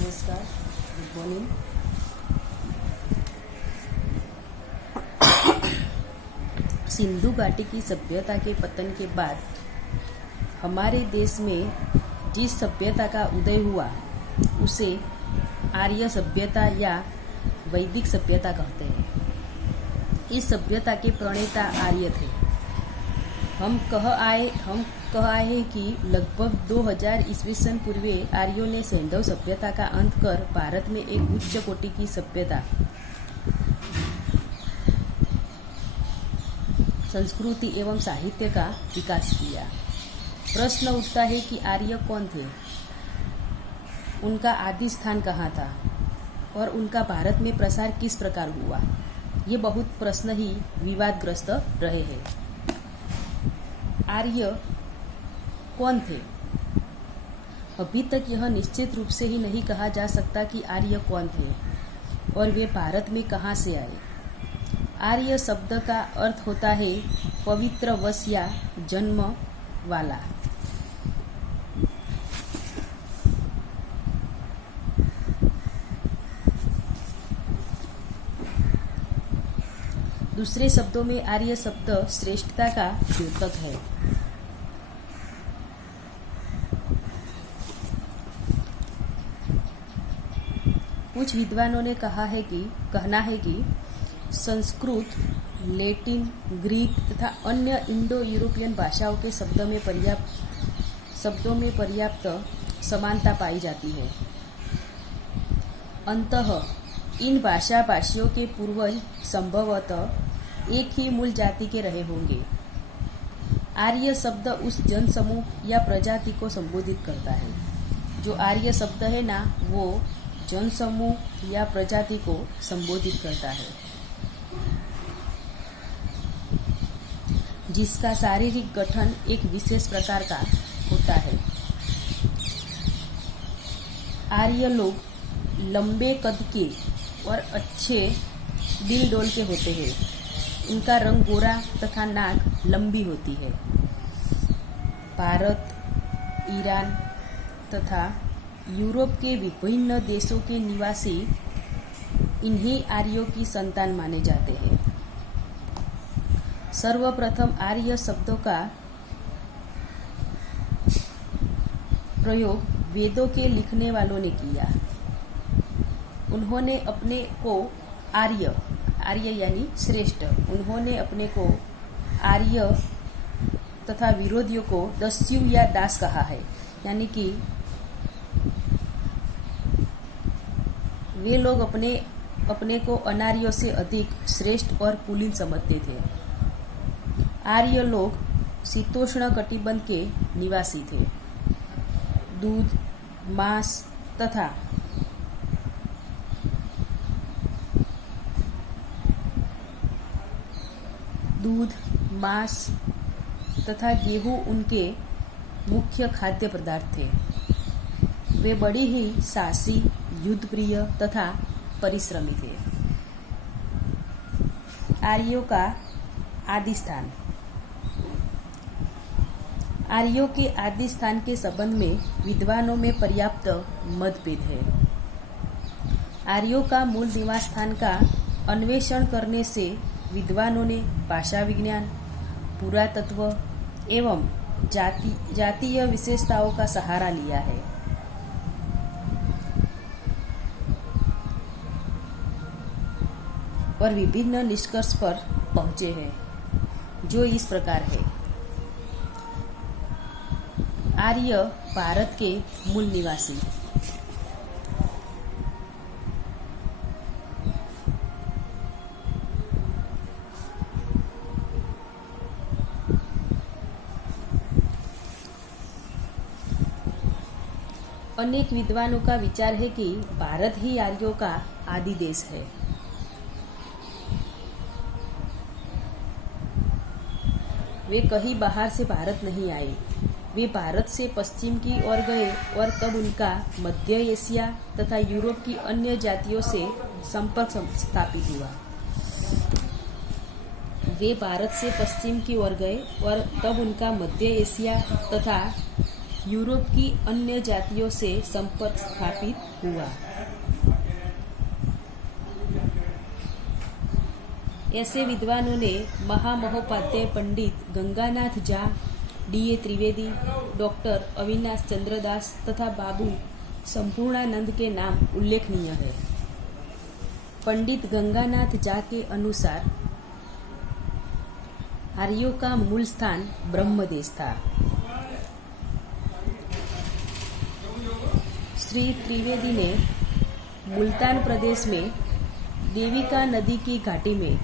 नमस्कार, good morning. Sindhu घाटी की सभ्यता के पतन के बाद हमारे देश में जिस सभ्यता का उदय हुआ उसे आर्य सभ्यता या वैदिक सभ्यता कहते हैं। इस सभ्यता के प्रणेता आर्य थे। हम कह आए हैं कि लगभग 2000 ईस्वी सन पूर्वे आर्यों ने सैंधव सभ्यता का अंत कर भारत में एक उच्च कोटि की सभ्यता, संस्कृति एवं साहित्य का विकास किया। प्रश्न उठता है कि आर्य कौन थे, उनका आदि स्थान कहाँ था और उनका भारत में प्रसार किस प्रकार हुआ। ये बहुत प्रश्न ही विवादग्रस्त रहे हैं। आर्य कौन थे? अभी तक यह निश्चित रूप से ही नहीं कहा जा सकता कि आर्य कौन थे और वे भारत में कहाँ से आए। आर्य शब्द का अर्थ होता है पवित्र वश या जन्म वाला। दूसरे शब्दों में आर्य शब्द श्रेष्ठता का द्योतक है। कुछ विद्वानों ने कहना है कि संस्कृत, लैटिन, ग्रीक तथा अन्य इंडो यूरोपियन भाषाओं के शब्दों में पर्याप्त समानता पाई जाती है। अंततः इन भाषाभाषियों के पूर्वज संभवतः एक ही मूल जाति के रहे होंगे। आर्य शब्द उस जनसमूह या प्रजाति को संबोधित करता है। जो आर्य शब्द है ना, वो जनसमूह या प्रजाति को संबोधित करता है जिसका शारीरिक गठन एक विशेष प्रकार का होता है। आर्य लोग लंबे कद के और अच्छे दिल डोल के होते हैं। इनका रंग गोरा तथा नाक लंबी होती है। भारत, ईरान तथा यूरोप के विभिन्न देशों के निवासी इन्हीं आर्यों की संतान माने जाते हैं। सर्वप्रथम आर्य शब्दों का प्रयोग वेदों के लिखने वालों ने किया। उन्होंने अपने को आर्य यानी श्रेष्ठ, उन्होंने अपने को आर्य तथा विरोधियों को दस्यु या दास कहा है, यानी कि वे लोग अपने को अनार्यों से अधिक श्रेष्ठ और कुलीन समझते थे। आर्य लोग शीतोष्ण कटिबंध के निवासी थे। दूध, मांस तथा गेहूं उनके मुख्य खाद्य पदार्थ थे। वे बड़ी ही साहसी, युद्धप्रिय तथा परिश्रमी थे। आर्यों का आदि स्थान। आर्यों के आदि स्थान के संबंध में विद्वानों में पर्याप्त मतभेद है। आर्यों का मूल निवास स्थान का अन्वेषण करने से विद्वानों ने भाषा विज्ञान, पुरातत्व एवं जातीय विशेषताओं का सहारा लिया है। और विभिन्न निष्कर्ष पर पहुंचे हैं, जो इस प्रकार है। आर्य भारत के मूल निवासी। अनेक विद्वानों का विचार है कि भारत ही आर्यों का आदि देश है। वे कहीं बाहर से भारत नहीं आए। वे भारत से पश्चिम की ओर गए और तब उनका मध्य एशिया तथा यूरोप की अन्य जातियों से संपर्क स्थापित हुआ। वे भारत से पश्चिम की ओर गए और तब उनका मध्य एशिया तथा यूरोप की अन्य जातियों से संपर्क स्थापित हुआ। ऐसे विद्वानों ने महामहोपाध्याय पंडित गंगानाथ झा, D.A. त्रिवेदी, डॉक्टर अविनाश चंद्र दास तथा बाबू संपूर्णानंद के नाम उल्लेखनीय है। पंडित गंगानाथ झा के अनुसार आर्यों का मूल स्थान ब्रह्मदेश था। श्री त्रिवेदी ने मुल्तान प्रदेश में देविका नदी की घाटी में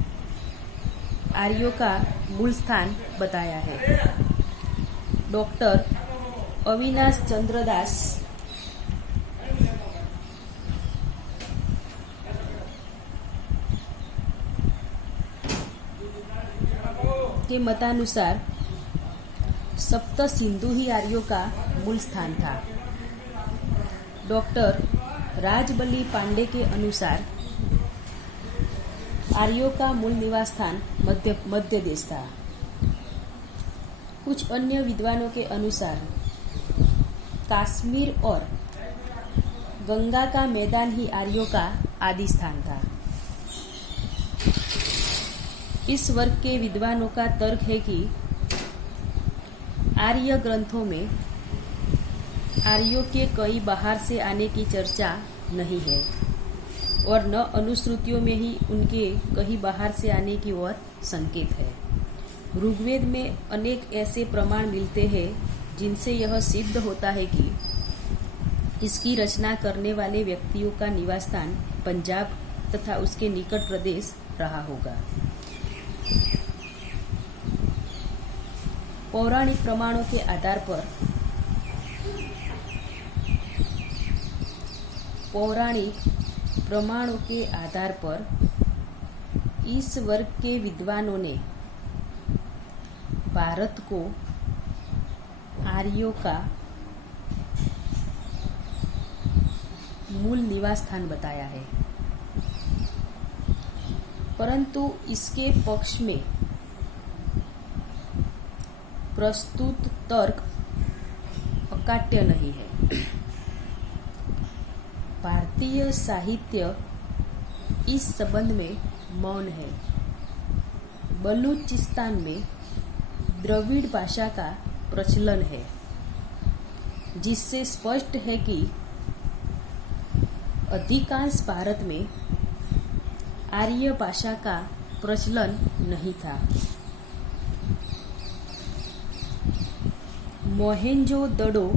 आर्यों का मूल स्थान बताया है। डॉक्टर अविनाश चंद्र दास के मतानुसार सप्त सिंधु ही आर्यों का मूल स्थान था। डॉक्टर राजबली पांडे के अनुसार आर्यों का मूल निवास स्थान मध्य देश था। कुछ अन्य विद्वानों के अनुसार कश्मीर और गंगा का मैदान ही आर्यों का आदि स्थान था। इस वर्ग के विद्वानों का तर्क है कि आर्य ग्रंथों में आर्यों के कई बाहर से आने की चर्चा नहीं है और न अनुश्रुतियों में ही उनके कहीं बाहर से आने की ओर संकेत है। ऋग्वेद में अनेक ऐसे प्रमाण मिलते हैं जिनसे यह सिद्ध होता है कि इसकी रचना करने वाले व्यक्तियों का निवास स्थान पंजाब तथा उसके निकट प्रदेश रहा होगा। पौराणिक प्रमाणों के आधार पर इस वर्ग के विद्वानों ने भारत को आर्यों का मूल निवास स्थान बताया है, परंतु इसके पक्ष में प्रस्तुत तर्क अकाट्य नहीं है। भारतीय साहित्य इस संबंध में मौन है। बलूचिस्तान में द्रविड़ भाषा का प्रचलन है, जिससे स्पष्ट है कि अधिकांश भारत में आर्य भाषा का प्रचलन नहीं था। मोहेंजोदड़ो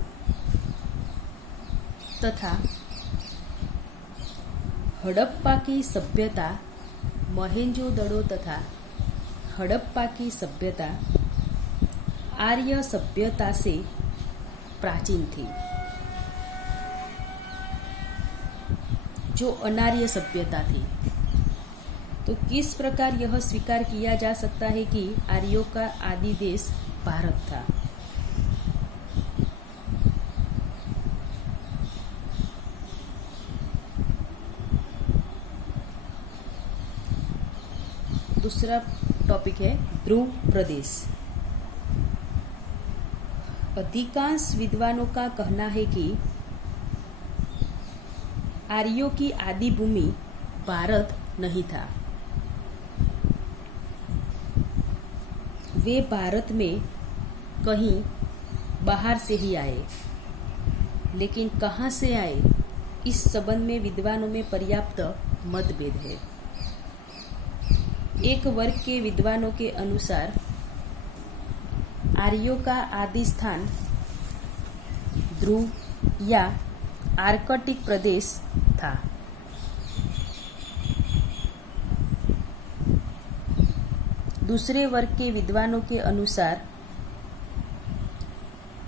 तथा हड़प्पा की सभ्यता आर्य सभ्यता से प्राचीन थी, जो अनार्य सभ्यता थी। तो किस प्रकार यह स्वीकार किया जा सकता है कि आर्यों का आदि देश भारत था? दूसरा टॉपिक है ध्रुव प्रदेश। अधिकांश विद्वानों का कहना है कि आर्यों की आदि भूमि भारत नहीं था। वे भारत में कहीं बाहर से ही आए, लेकिन कहाँ से आए इस संबंध में विद्वानों में पर्याप्त मतभेद है। एक वर्ग के विद्वानों के अनुसार आर्यों का आदि स्थान ध्रुव या आर्कटिक प्रदेश था। दूसरे वर्ग के विद्वानों के अनुसार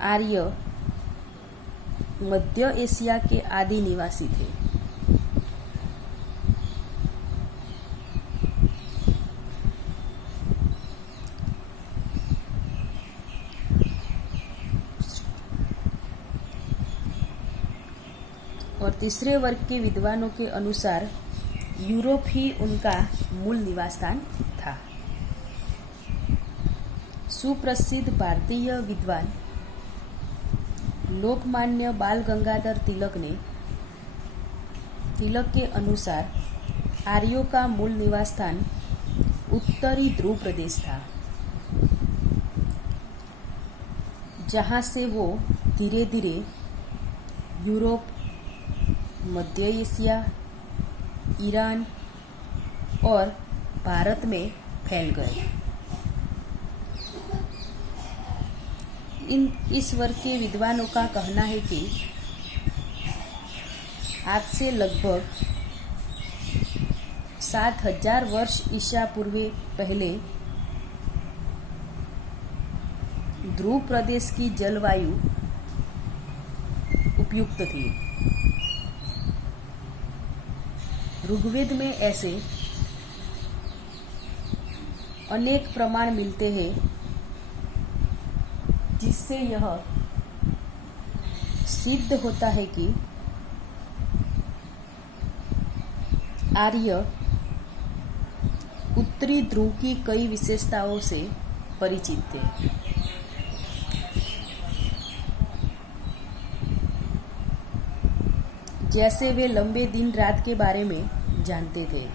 आर्य मध्य एशिया के आदि निवासी थे। और तीसरे वर्ग के विद्वानों के अनुसार यूरोप ही उनका मूल निवास स्थान था। सुप्रसिद्ध भारतीय विद्वान लोकमान्य बाल गंगाधर तिलक के अनुसार आर्यों का मूल निवास स्थान उत्तरी ध्रुव प्रदेश था, जहाँ से वो धीरे धीरे यूरोप, मध्य एशिया, ईरान और भारत में फैल गए। इस वर्ग के विद्वानों का कहना है कि आज से लगभग 7000 वर्ष ईसा पूर्व पहले ध्रुव प्रदेश की जलवायु उपयुक्त थी। ऋग्वेद में ऐसे अनेक प्रमाण मिलते हैं जिससे यह सिद्ध होता है कि आर्य उत्तरी ध्रुव की कई विशेषताओं से परिचित थे। जैसे वे लंबे दिन रात के बारे में जानते थे।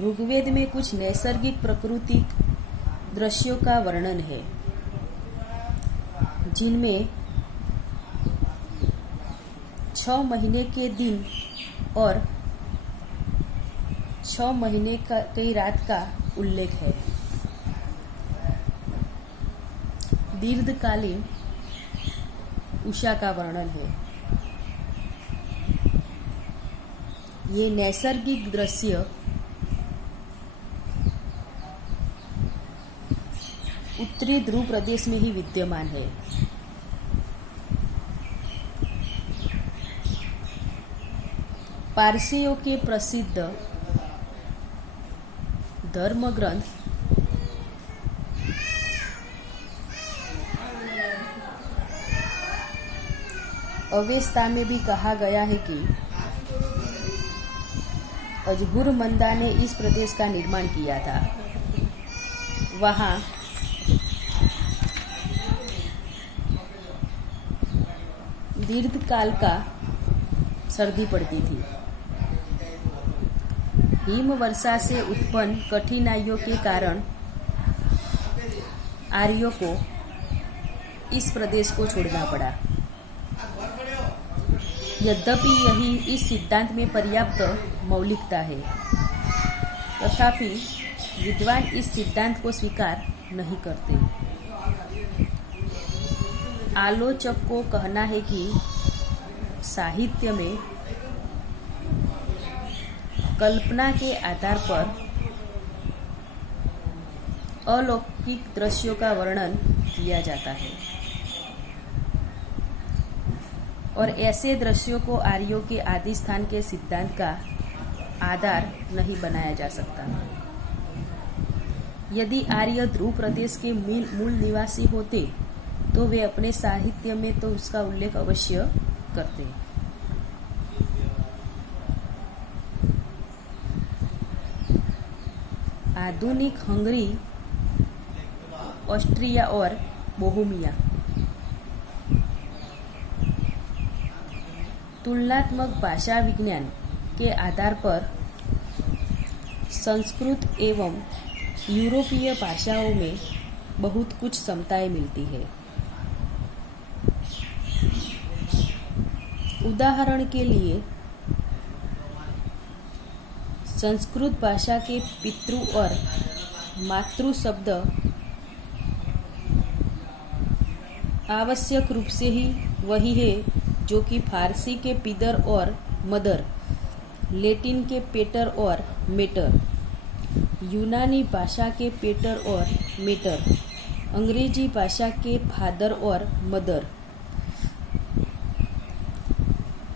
ऋग्वेद में कुछ नैसर्गिक प्राकृतिक दृश्यों का वर्णन है, जिनमें 6 महीने के दिन और 6 महीने की रात का उल्लेख है। दीर्घकालीन उषा का वर्णन है। ये नैसर्गिक दृश्य उत्तरी ध्रुव प्रदेश में ही विद्यमान है। पारसियों के प्रसिद्ध धर्म ग्रंथ अवेस्ता में भी कहा गया है कि अजहुरमंदा ने इस प्रदेश का निर्माण किया था। वहाँ दीर्घकाल का सर्दी पड़ती थी। हिम वर्षा से उत्पन्न कठिनाइयों के कारण आर्यों को इस प्रदेश को छोड़ना पड़ा। यद्यपि यही इस सिद्धांत में पर्याप्त मौलिकता है, तथापि विद्वान इस सिद्धांत को स्वीकार नहीं करते। आलोचक को कहना है कि साहित्य में कल्पना के आधार पर अलौकिक दृश्यों का वर्णन किया जाता है और ऐसे दृश्यों को आर्यों के आदि स्थान के सिद्धांत का आधार नहीं बनाया जा सकता। यदि आर्य ध्रुव प्रदेश के मूल निवासी होते तो वे अपने साहित्य में तो उसका उल्लेख अवश्य करते। आधुनिक हंगरी, ऑस्ट्रिया और बोहेमिया तुलनात्मक भाषा विज्ञान के आधार पर संस्कृत एवं यूरोपीय भाषाओं में बहुत कुछ समताएं मिलती है। उदाहरण के लिए संस्कृत भाषा के पितृ और मातृ शब्द आवश्यक रूप से ही वही है जो कि फारसी के पिदर और मदर, लैटिन के पेटर और मेटर, यूनानी भाषा के पेटर और मेटर, अंग्रेजी भाषा के फादर और मदर,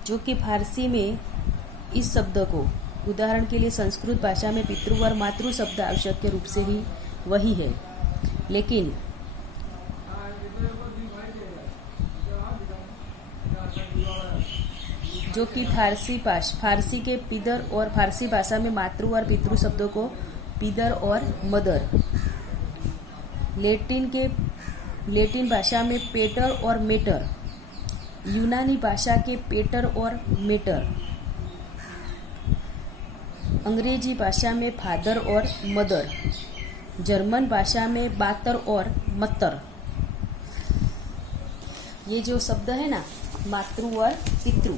जो कि फारसी में इस शब्द को, उदाहरण के लिए संस्कृत भाषा में पितृ और मातृ शब्द आवश्यक रूप से ही वही है, लेकिन जो कि फारसी के पिदर और फारसी भाषा में मातृ और पितृ शब्दों को पिदर और मदर, लैटिन के लैटिन भाषा में पेटर और मेटर, यूनानी भाषा के पेटर और मेटर, अंग्रेजी भाषा में फादर और मदर, जर्मन भाषा में बातर और मत्तर। ये जो शब्द है ना, मातृ और पितृ,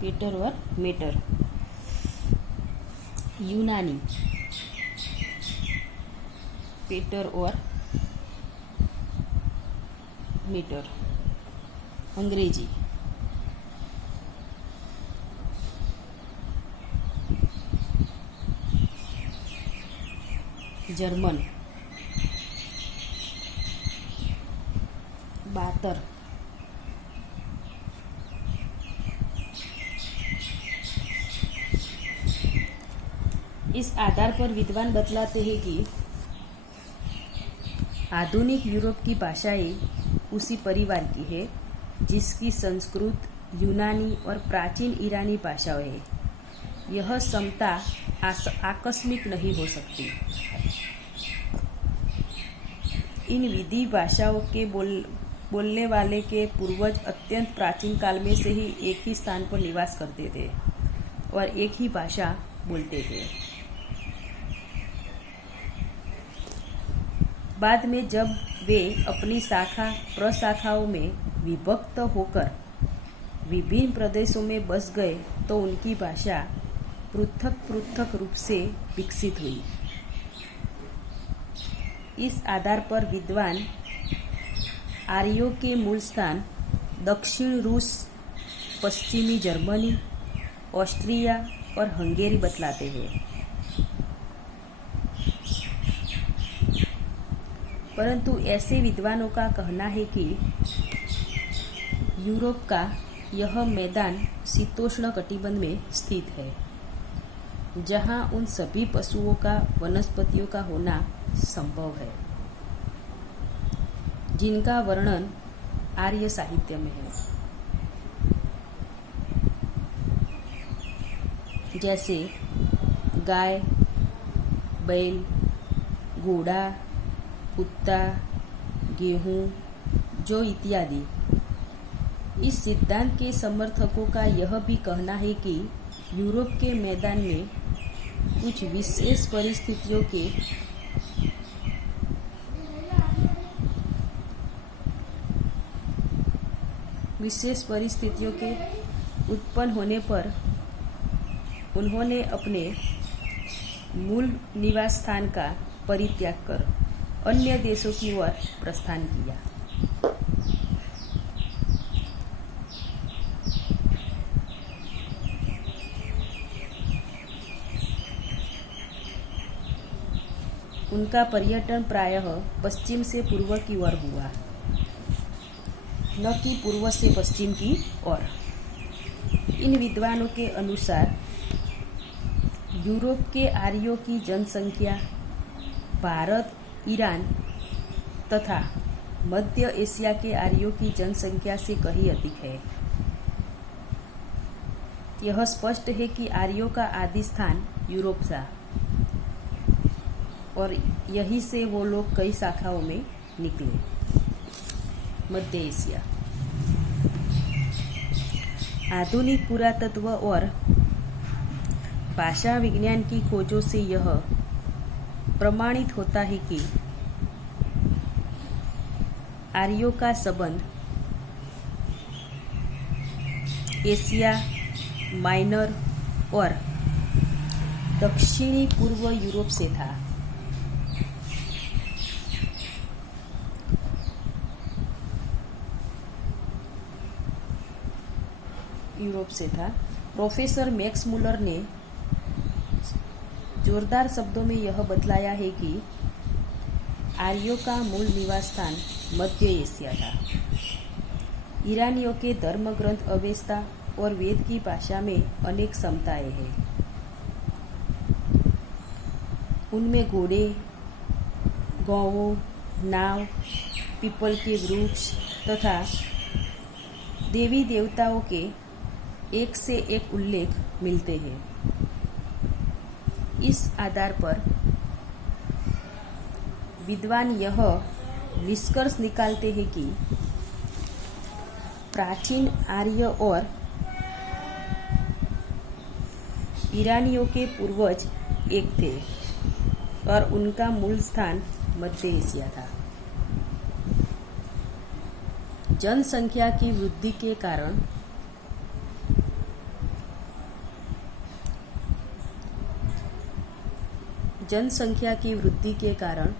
पेटर और मेटर, यूनानी पेटर और मेटर, अंग्रेजी जर्मन बातर, इस आधार पर विद्वान बतलाते हैं कि आधुनिक यूरोप की भाषाएं उसी परिवार की है जिसकी संस्कृत, यूनानी और प्राचीन ईरानी भाषाएं है। यह समता आकस्मिक नहीं हो सकती। इन विधि भाषाओं के बोलने वाले के पूर्वज अत्यंत प्राचीन काल में से ही एक ही स्थान पर निवास करते थे और एक ही भाषा बोलते थे। बाद में जब वे अपनी शाखा प्रशाखाओं में विभक्त होकर विभिन्न प्रदेशों में बस गए तो उनकी भाषा पृथक पृथक रूप से विकसित हुई। इस आधार पर विद्वान आर्यों के मूल स्थान दक्षिण रूस, पश्चिमी जर्मनी, ऑस्ट्रिया और हंगेरी बतलाते हैं। परंतु ऐसे विद्वानों का कहना है कि यूरोप का यह मैदान शीतोष्ण कटिबंध में स्थित है, जहां उन सभी पशुओं का, वनस्पतियों का होना संभव है जिनका वर्णन आर्य साहित्य में है, जैसे गाय, बैल, घोड़ा, कुत्ता, गेहूं, जौ इत्यादि। इस सिद्धांत के समर्थकों का यह भी कहना है कि यूरोप के मैदान में कुछ विशेष परिस्थितियों के उत्पन्न होने पर उन्होंने अपने मूल निवास स्थान का परित्याग कर अन्य देशों की ओर प्रस्थान किया। उनका पर्यटन प्रायः पश्चिम से पूर्व की ओर हुआ, न कि पूर्व से पश्चिम की ओर। इन विद्वानों के अनुसार यूरोप के आर्यों की जनसंख्या भारत, ईरान तथा मध्य एशिया के आर्यों की जनसंख्या से कहीं अधिक है। यह स्पष्ट है कि आर्यों का आदि स्थान यूरोप था और यहीं से वो लोग कई शाखाओं में निकले। मध्य एशिया। आधुनिक पुरातत्व और भाषा विज्ञान की खोजों से यह प्रमाणित होता है कि आर्यों का संबंध एशिया माइनर और दक्षिणी पूर्व यूरोप से था। प्रोफेसर मैक्स मुलर ने जोरदार शब्दों में यह बतलाया है कि आर्यों का मूल निवास स्थान मध्य एशिया था। ईरानियों के धर्म ग्रंथ अवेस्ता और वेद की भाषा में अनेक समताएं हैं। उनमें घोड़े, गौओं, नाव, पीपल के वृक्ष तथा देवी देवताओं के एक से एक उल्लेख मिलते हैं। इस आधार पर विद्वान यह निष्कर्ष निकालते हैं कि प्राचीन आर्य और ईरानियों के पूर्वज एक थे और उनका मूल स्थान मध्य एशिया था। जनसंख्या की वृद्धि के कारण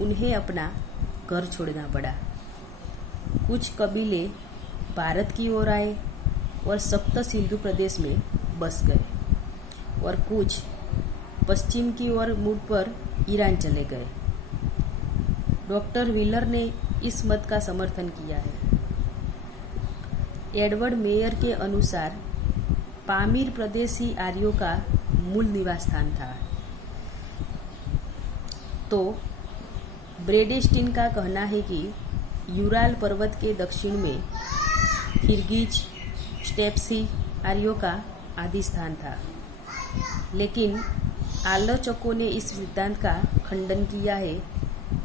उन्हें अपना घर छोड़ना पड़ा। कुछ कबीले भारत की ओर आए और सप्त सिंधु प्रदेश में बस गए और कुछ पश्चिम की ओर मुड़ पर ईरान चले गए। डॉक्टर व्हीलर ने इस मत का समर्थन किया है। एडवर्ड मेयर के अनुसार पामीर प्रदेश ही आर्यों का मूल निवास स्थान था। तो ब्रेडेस्टीन का कहना है कि यूराल पर्वत के दक्षिण में किर्गिज स्टेप्सी आर्यों का आदि स्थान था, लेकिन आलोचकों ने इस सिद्धांत का खंडन किया है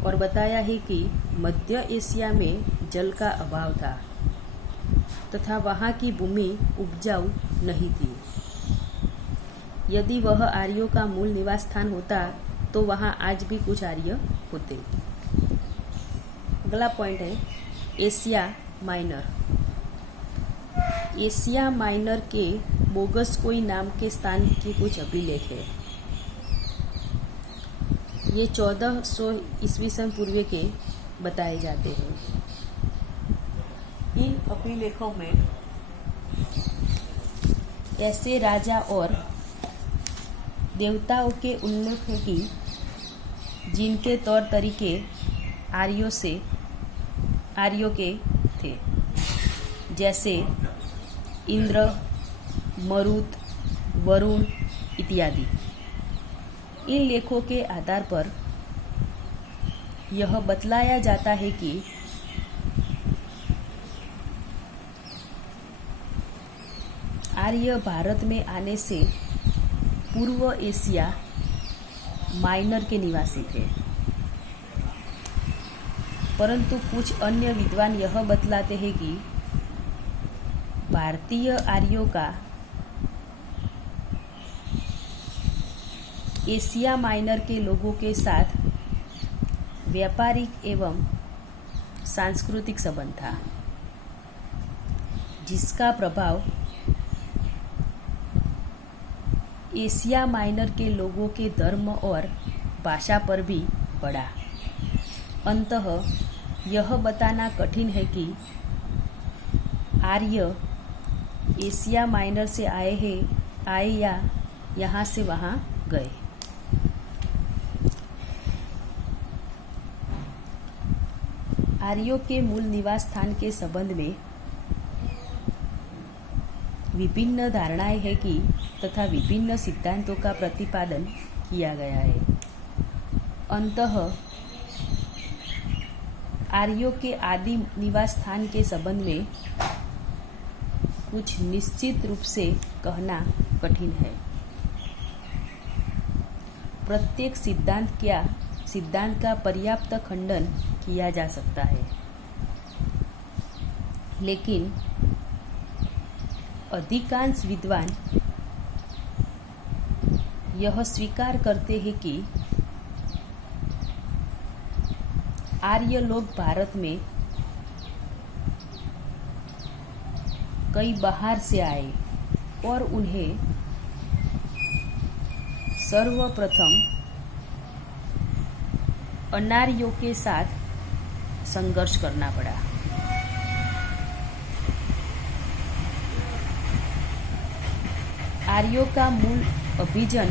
और बताया है कि मध्य एशिया में जल का अभाव था तथा वहाँ की भूमि उपजाऊ नहीं थी। यदि वह आर्यों का मूल निवास स्थान होता तो वहाँ आज भी कुछ आर्य होते। अगला पॉइंट है एशिया माइनर। एशिया माइनर के बोगसकोई नाम के स्थान के कुछ अभिलेख है। ये 1400 ईस्वी सन पूर्व के बताए जाते हैं। इन अभिलेखों में ऐसे राजा और देवताओं के उल्लेख है कि जिनके तौर तरीके आर्यों के थे, जैसे इंद्र, मरुत, वरुण इत्यादि। इन लेखों के आधार पर यह बतलाया जाता है कि आर्य भारत में आने से पूर्व एशिया माइनर के निवासी थे, परंतु कुछ अन्य विद्वान यह बतलाते हैं कि भारतीय आर्यों का एशिया माइनर के लोगों के साथ व्यापारिक एवं सांस्कृतिक संबंध था, जिसका प्रभाव एशिया माइनर के लोगों के धर्म और भाषा पर भी पड़ा। अंततः यह बताना कठिन है कि आर्य एशिया माइनर से आए या यहाँ से वहाँ गए। आर्यों के मूल निवास स्थान के संबंध में विभिन्न धारणाएं हैं कि तथा विभिन्न सिद्धांतों का प्रतिपादन किया गया है। अंततः आर्यों के आदि निवास स्थान के संबंध में कुछ निश्चित रूप से कहना कठिन है। प्रत्येक सिद्धांत का पर्याप्त खंडन किया जा सकता है, लेकिन अधिकांश विद्वान यह स्वीकार करते हैं कि आर्य लोग भारत में कई बाहर से आए और उन्हें सर्वप्रथम अनार्यों के साथ संघर्ष करना पड़ा। आर्यों का मूल अभिजन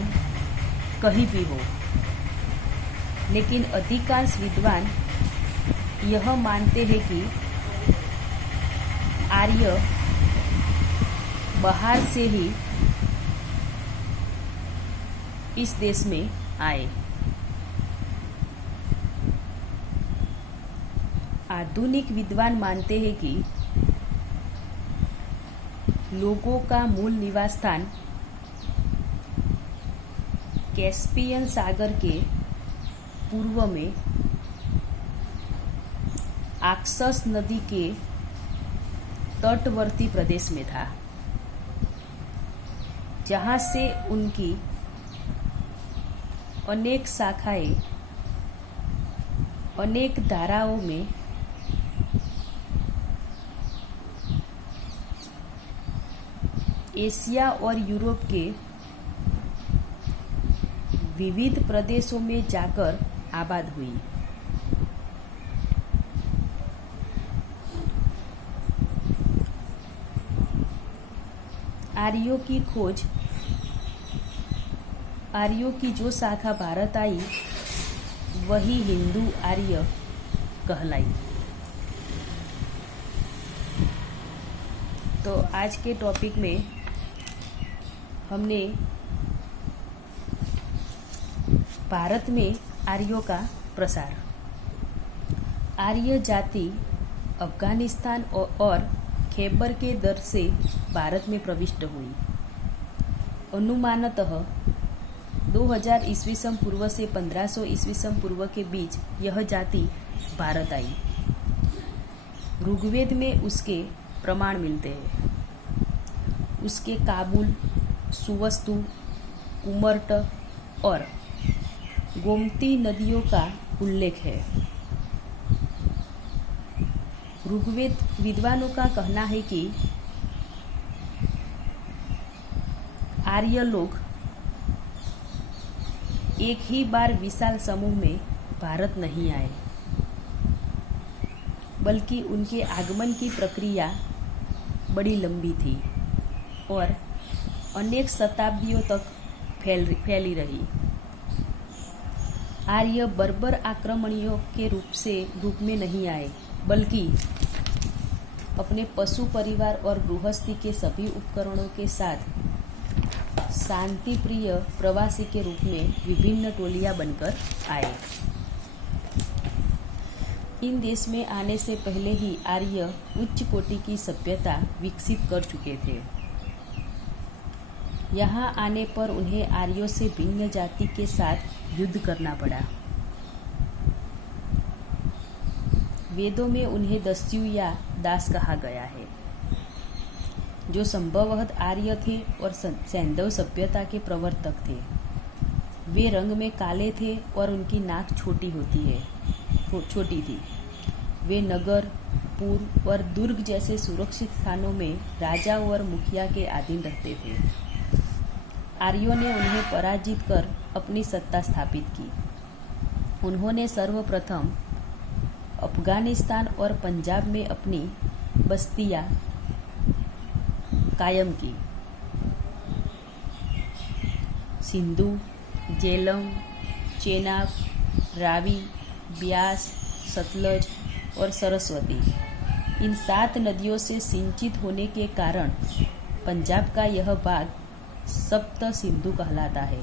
कहीं भी हो, लेकिन अधिकांश विद्वान यह मानते हैं कि आर्य बाहर से ही इस देश में आए। आधुनिक विद्वान मानते हैं कि लोगों का मूल निवास स्थान कैस्पियन सागर के पूर्व में आक्सस नदी के तटवर्ती प्रदेश में था, जहां से उनकी अनेक शाखाएं अनेक धाराओं में एशिया और यूरोप के विविध प्रदेशों में जाकर आबाद हुई। आर्यों की जो शाखा भारत आई वही हिंदू आर्य कहलाई। तो आज के टॉपिक में हमने भारत में आर्यों का प्रसार, आर्य जाति अफगानिस्तान और खैबर के दर से भारत में प्रविष्ट हुई। अनुमानतः 2000 ईस्वी पूर्व से 1500 ईस्वी पूर्व के बीच यह जाति भारत आई। ऋग्वेद में उसके प्रमाण मिलते हैं। उसके काबुल, सुवस्तु, कुमर्ट और गोमती नदियों का उल्लेख है। ऋग्वेद विद्वानों का कहना है कि आर्य लोग एक ही बार विशाल समूह में भारत नहीं आए, बल्कि उनके आगमन की प्रक्रिया बड़ी लंबी थी और अनेक शताब्दियों तक फैली रही। आर्य बर्बर आक्रमणियों के रूप में नहीं आए, बल्कि अपने पशु परिवार और गृहस्थी के सभी उपकरणों के साथ शांति प्रिय प्रवासी के रूप में विभिन्न टोलियां बनकर आए। इन देश में आने से पहले ही आर्य उच्च कोटि की सभ्यता विकसित कर चुके थे। यहाँ आने पर उन्हें आर्यों से भिन्न जाति के साथ युद्ध करना पड़ा। वेदों में उन्हें दस्यु या दास कहा गया है, जो संभवतः आर्य थे और सैंधव सभ्यता के प्रवर्तक थे। वे रंग में काले थे और उनकी नाक छोटी थी। वे नगर, पुर और दुर्ग जैसे सुरक्षित स्थानों में राजा और मुखिया के अधीन रहते थे। आर्यों ने उन्हें पराजित कर अपनी सत्ता स्थापित की। उन्होंने सर्वप्रथम अफगानिस्तान और पंजाब में अपनी बस्तियां कायम की। सिंधु, झेलम, चेनाब, रावी, ब्यास, सतलज और सरस्वती, इन 7 नदियों से सिंचित होने के कारण पंजाब का यह भाग सप्त सिंधु कहलाता है।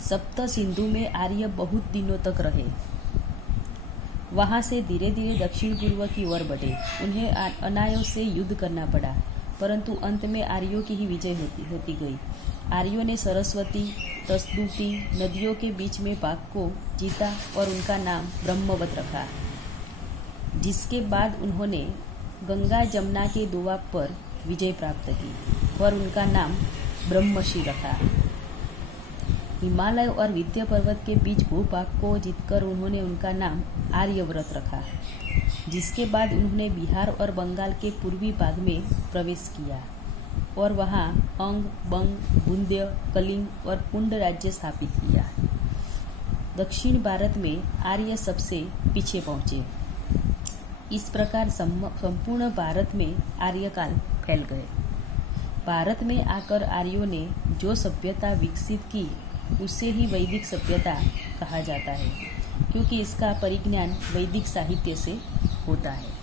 सप्त सिंधु में आर्य बहुत दिनों तक रहे। वहां से धीरे धीरे दक्षिण पूर्व की ओर बढ़े। उन्हें अनायों से युद्ध करना पड़ा, परंतु अंत में आर्यों की ही विजय होती गई। आर्यों ने सरस्वती, तसदुती नदियों के बीच में भाग को जीता और उनका नाम ब्रह्मवत रखा, जिसके बाद उन्होंने गंगा जमुना के दोआब पर विजय प्राप्त की और उनका नाम ब्रह्मर्षि रखा। हिमालय और विंध्य पर्वत के बीच भूभाग को जीतकर उन्होंने उनका नाम आर्यव्रत रखा, जिसके बाद उन्होंने बिहार और बंगाल के पूर्वी भाग में प्रवेश किया और वहां अंग, बंग, बुंध्य, कलिंग और पुंड राज्य स्थापित किया। दक्षिण भारत में आर्य सबसे पीछे पहुंचे। इस प्रकार संपूर्ण भारत में आर्यकाल फैल गए। भारत में आकर आर्यों ने जो सभ्यता विकसित की उसे ही वैदिक सभ्यता कहा जाता है, क्योंकि इसका परिज्ञान वैदिक साहित्य से होता है।